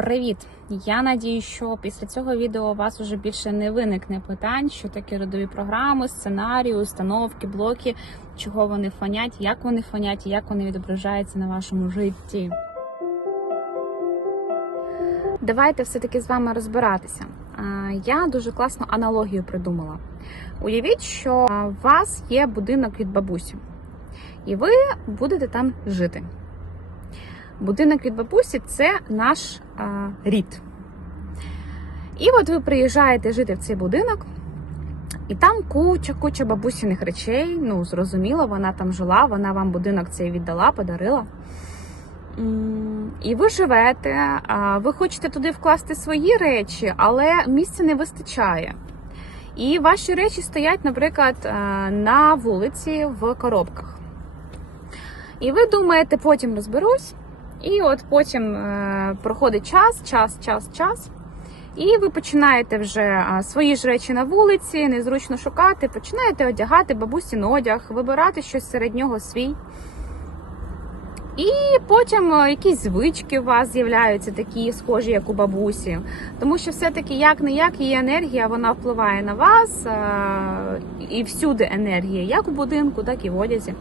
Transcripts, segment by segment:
Привіт! Я надію, що після цього відео у вас вже більше не виникне питань, що таке родові програми, сценарії, установки, блоки, чого вони фонять, як вони фонять і як вони відображаються на вашому житті. Давайте все-таки з вами розбиратися. Я дуже класну аналогію придумала. Уявіть, що у вас є будинок від бабусі, і ви будете там жити. Будинок від бабусі це наш а, рід. І от ви приїжджаєте жити в цей будинок, і там куча-куча бабусіних речей. Ну, зрозуміло, вона там жила, вона вам будинок цей віддала, подарила. І ви живете, ви хочете туди вкласти свої речі, але місця не вистачає. І ваші речі стоять, наприклад, на вулиці в коробках. І ви думаєте, потім розберусь. І от потім е, проходить час, час, час, час. І ви починаєте вже е, свої ж речі на вулиці, незручно шукати, починаєте одягати бабусін одяг, вибирати щось серед нього свій. І потім е, якісь звички у вас з'являються такі схожі, як у бабусі. Тому що все-таки як не як її енергія вона впливає на вас і всюди енергія, як у будинку, так і в одязі.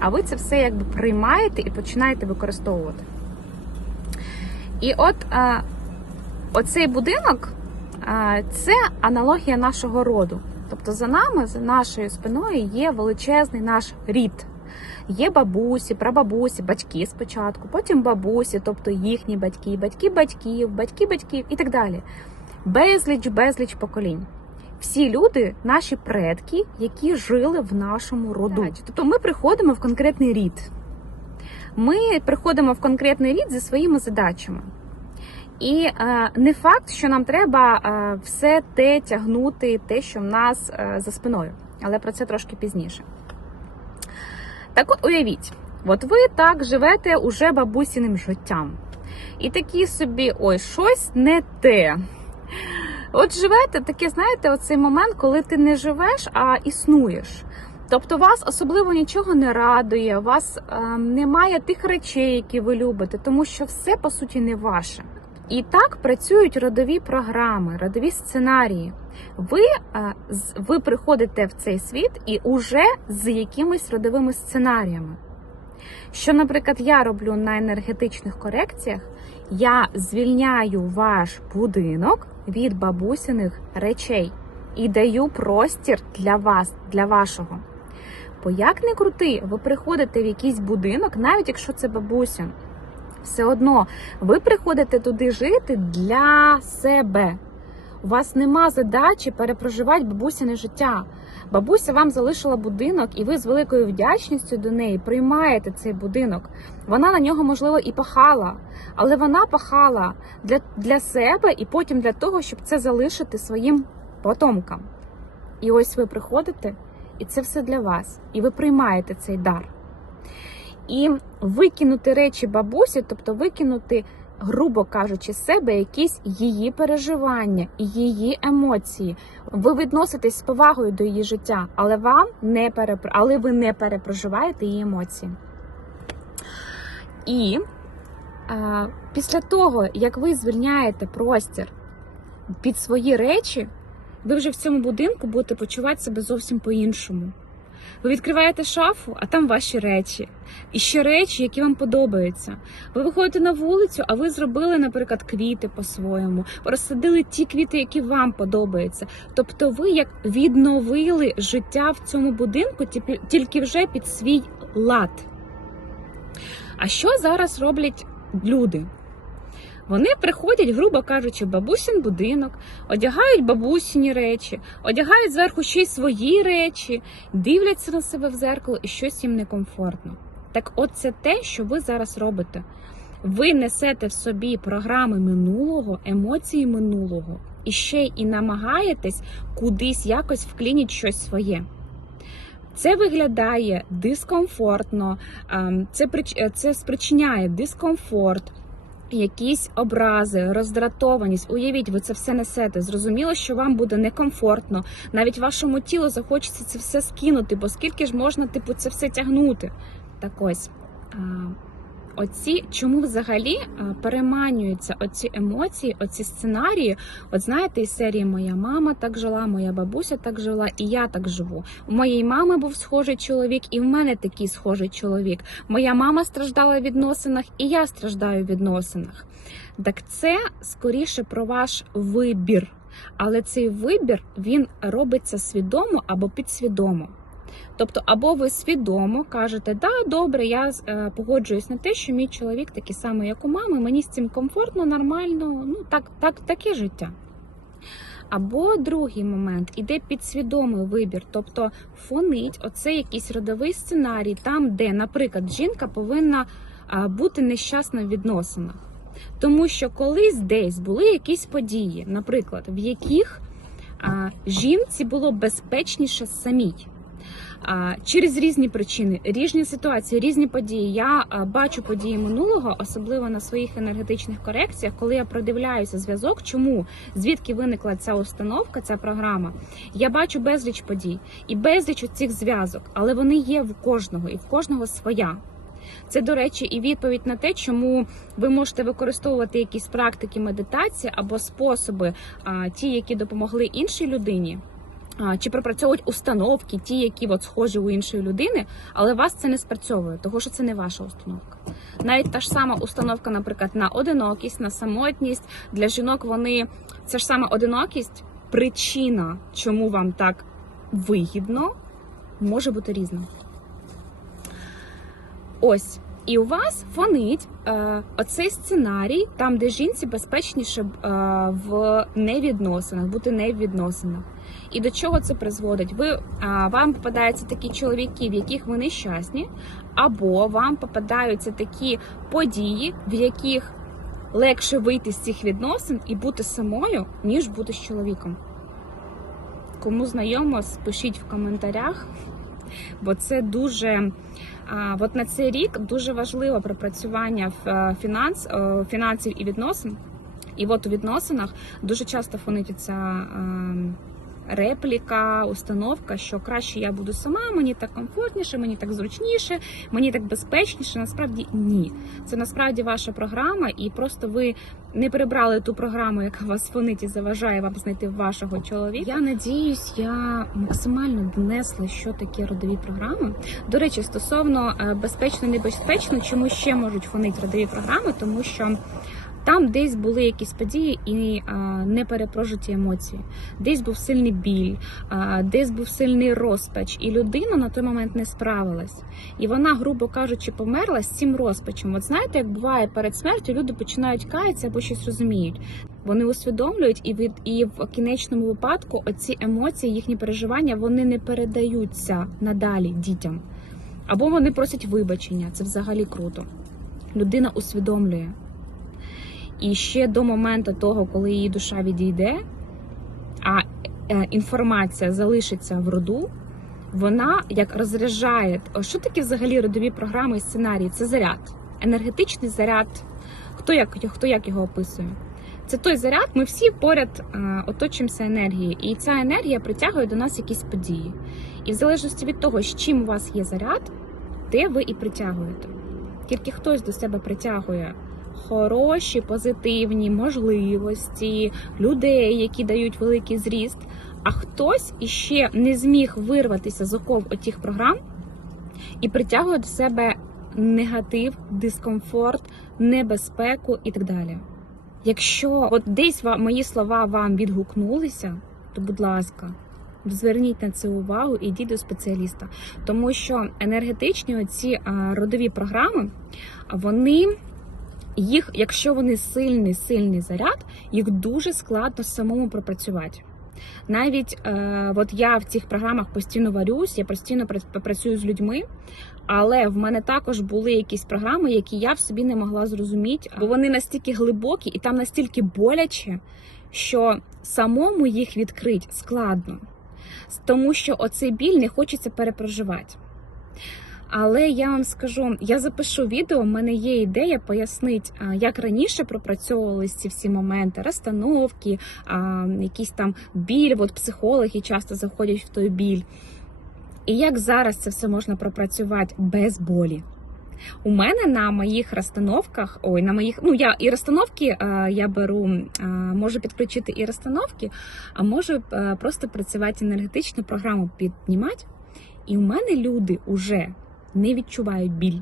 А ви це все якби приймаєте і починаєте використовувати. І от а, оцей будинок а, це аналогія нашого роду. Тобто за нами, за нашою спиною є величезний наш рід. Є бабусі, прабабусі, батьки спочатку, потім бабусі, тобто їхні батьки, батьки батьків, батьки батьків і так далі. Безліч, безліч поколінь. Всі люди наші предки, які жили в нашому роду. Тобто ми приходимо в конкретний рід. Ми приходимо в конкретний рід зі своїми задачами. І е, не факт, що нам треба е, все те тягнути, те, що в нас е, за спиною. Але про це трошки пізніше. Так от уявіть, от ви так живете уже бабусіним життям. І такі собі, ой, щось не те. От живете таке, знаєте, оцей момент, коли ти не живеш, а існуєш. Тобто вас особливо нічого не радує, у вас е, немає тих речей, які ви любите, тому що все по суті не ваше. І так працюють родові програми, родові сценарії. Ви, е, ви приходите в цей світ і уже з якимись родовими сценаріями. Що, наприклад, я роблю на енергетичних корекціях, я звільняю ваш будинок від бабусиних речей і даю простір для вас, для вашого. Бо як не крути, ви приходите в якийсь будинок, навіть якщо це бабуся, все одно ви приходите туди жити для себе. У вас нема задачі перепроживати бабусіне життя. Бабуся вам залишила будинок, і ви з великою вдячністю до неї приймаєте цей будинок. Вона на нього, можливо, і пахала, але вона пахала для, для себе і потім для того, щоб це залишити своїм потомкам. І ось ви приходите, і це все для вас. І ви приймаєте цей дар. І викинути речі бабусі, тобто викинути, грубо кажучи, себе якісь її переживання, і її емоції. Ви відноситесь з повагою до її життя, але вам не перепро... але ви не перепроживаєте її емоції. І е, після того, як ви звільняєте простір під свої речі, ви вже в цьому будинку будете почувати себе зовсім по-іншому. Ви відкриваєте шафу, а там ваші речі. І ще речі, які вам подобаються. Ви виходите на вулицю, а ви зробили, наприклад, квіти по-своєму, розсадили ті квіти, які вам подобаються. Тобто, ви як відновили життя в цьому будинку, тільки- вже під свій лад. А що зараз роблять люди? Вони приходять, грубо кажучи, в бабусін будинок, одягають бабусіні речі, одягають зверху ще й свої речі, дивляться на себе в зеркало і щось їм некомфортно. Так от це те, що ви зараз робите. Ви несете в собі програми минулого, емоції минулого, і ще й намагаєтесь кудись якось вклініть щось своє. Це виглядає дискомфортно, ем, це, е, це спричиняє дискомфорт, якісь образи, роздратованість. Уявіть, ви це все несете. Зрозуміло, що вам буде некомфортно. Навіть вашому тілу захочеться це все скинути, бо скільки ж можна, типу, це все тягнути. Так ось. Оці, чому взагалі е, переманюються оці емоції, оці сценарії. От знаєте, із серії Моя мама так жила, моя бабуся так жила, і я так живу. У моєї мами був схожий чоловік, і в мене такий схожий чоловік. Моя мама страждала в відносинах, і я страждаю в відносинах. Так це скоріше про ваш вибір. Але цей вибір він робиться свідомо або підсвідомо. Тобто, або ви свідомо кажете, да, добре, я е, погоджуюсь на те, що мій чоловік такий самий, як у мами, мені з цим комфортно, нормально, ну так, так, таке життя. Або другий момент іде підсвідомий вибір, тобто фонить оце якийсь родовий сценарій, там, де, наприклад, жінка повинна а, бути нещасна в відносинах. Тому що колись десь були якісь події, наприклад, в яких а, жінці було безпечніше самій. Через різні причини, різні ситуації, різні події. Я бачу події минулого, особливо на своїх енергетичних корекціях, коли я продивляюся зв'язок, чому звідки виникла ця установка, ця програма. Я бачу безліч подій і безліч цих зв'язок, але вони є в кожного, і в кожного своя. Це, до речі, і відповідь на те, чому ви можете використовувати якісь практики медитації або способи, ті, які допомогли іншій людині. Чи пропрацьовують установки, ті, які от схожі у іншої людини, але вас це не спрацьовує, тому що це не ваша установка. Навіть та ж сама установка, наприклад, на одинокість, на самотність для жінок. Вони це ж саме одинокість, причина, чому вам так вигідно, може бути різна. Ось. І у вас фонить е, оцей сценарій, там, де жінці безпечніше е, в невідносинах, бути не в відносинах. І до чого це призводить? Ви е, вам попадаються такі чоловіки, в яких ви нещасні, або вам попадаються такі події, в яких легше вийти з цих відносин і бути самою, ніж бути з чоловіком. Кому знайомо, пишіть в коментарях, бо це дуже. От на цей рік дуже важливо пропрацювання в фінанс, е, фінансів і відносин. І от у відносинах дуже часто фонить ця е, репліка, установка, що краще я буду сама, мені так комфортніше, мені так зручніше, мені так безпечніше. Насправді ні. Це насправді ваша програма, і просто ви не прибрали ту програму, яка вас фонить і заважає вам знайти вашого чоловіка. Я надіюсь, я максимально донесла, що таке родові програми. До речі, стосовно е, безпечно, небезпечно, чому ще можуть фонити родові програми, тому що. Там десь були якісь події і не перепрожиті емоції, десь був сильний біль, десь був сильний розпач, і людина на той момент не справилась. І вона, грубо кажучи, померла з цим розпачем. От знаєте, як буває перед смертю, люди починають каятися або щось розуміють. Вони усвідомлюють, і від і в кінечному випадку оці емоції, їхні переживання, вони не передаються надалі дітям. Або вони просять вибачення. Це взагалі круто. Людина усвідомлює. І ще до моменту того, коли її душа відійде, а е, інформація залишиться в роду, вона як розряджає. Що таке взагалі родові програми і сценарії? Це заряд, енергетичний заряд. Хто як хто як його описує? Це той заряд, ми всі поряд е, оточуємося енергією, і ця енергія притягує до нас якісь події. І в залежності від того, з чим у вас є заряд, те ви і притягуєте. Тільки хтось до себе притягує хороші, позитивні можливості, людей, які дають великий зріст. А хтось іще не зміг вирватися з оков отих програм і притягує до себе негатив, дискомфорт, небезпеку і так далі. Якщо от десь мої слова вам відгукнулися, то будь ласка. Зверніть на це увагу і йдіть до спеціаліста, тому що енергетичні оці родові програми, вони їх, якщо вони сильний, сильний заряд, їх дуже складно самому пропрацювати. Навіть е, от я в цих програмах постійно варюсь, я постійно працюю з людьми, але в мене також були якісь програми, які я в собі не могла зрозуміти, бо вони настільки глибокі і там настільки боляче, що самому їх відкрити складно, тому що оцей біль не хочеться перепроживати. Але я вам скажу, я запишу відео, в мене є ідея пояснити, як раніше пропрацьовувалися ці всі моменти, розстановки, якийсь там біль, от психологи часто заходять в той біль. І як зараз це все можна пропрацювати без болі. У мене на моїх розстановках, ой, на моїх, ну я і розстановки е, я беру, е, можу підключити і розстановки, а можу е, просто працювати енергетичну програму піднімати. І у мене люди вже не відчувають біль.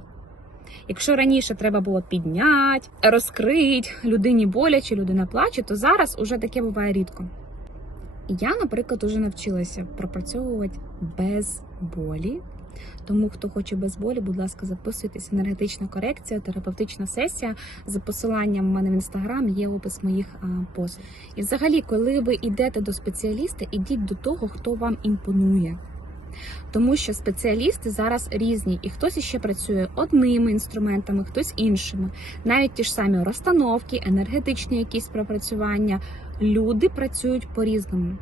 Якщо раніше треба було підняти, розкрити, людині боляче, людина плаче, то зараз уже таке буває рідко. Я, наприклад, уже навчилася пропрацьовувати без болі. Тому, хто хоче без болі, будь ласка, записуйтесь. Енергетична корекція, терапевтична сесія за посиланням в мене в інстаграм є опис моїх послуг. І взагалі, коли ви йдете до спеціаліста, ідіть до того, хто вам імпонує. Тому що спеціалісти зараз різні, і хтось іще працює одними інструментами, хтось іншими. Навіть ті ж самі розстановки, енергетичні якісь пропрацювання. Люди працюють по-різному.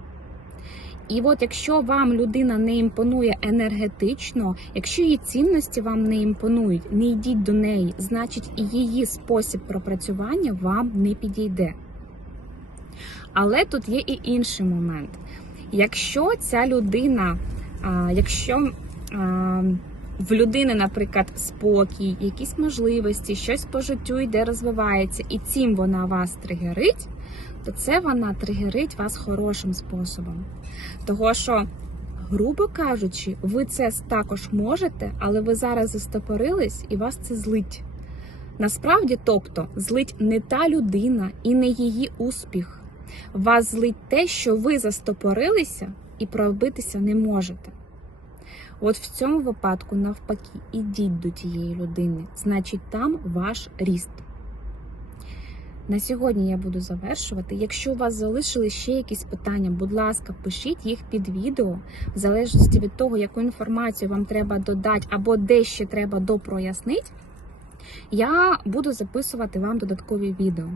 І от якщо вам людина не імпонує енергетично, якщо її цінності вам не імпонують, не йдіть до неї, значить і її спосіб пропрацювання вам не підійде. Але тут є і інший момент. Якщо ця людина, якщо в людини, наприклад, спокій, якісь можливості, щось по життю йде, розвивається, і цим вона вас тригерить, то це вона тригерить вас хорошим способом. Того що, грубо кажучи, ви це також можете, але ви зараз застопорились і вас це злить. Насправді, тобто, злить не та людина і не її успіх. Вас злить те, що ви застопорилися і пробитися не можете. От в цьому випадку, навпаки, ідіть до тієї людини, значить, там ваш ріст. На сьогодні я буду завершувати. Якщо у вас залишили ще якісь питання, будь ласка, пишіть їх під відео, в залежності від того, яку інформацію вам треба додати або де ще треба допрояснити, я буду записувати вам додаткові відео.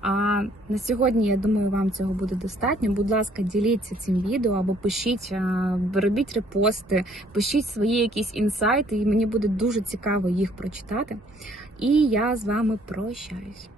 А на сьогодні, я думаю, вам цього буде достатньо. Будь ласка, діліться цим відео або пишіть, робіть репости, пишіть свої якісь інсайти, і мені буде дуже цікаво їх прочитати. І я з вами прощаюсь.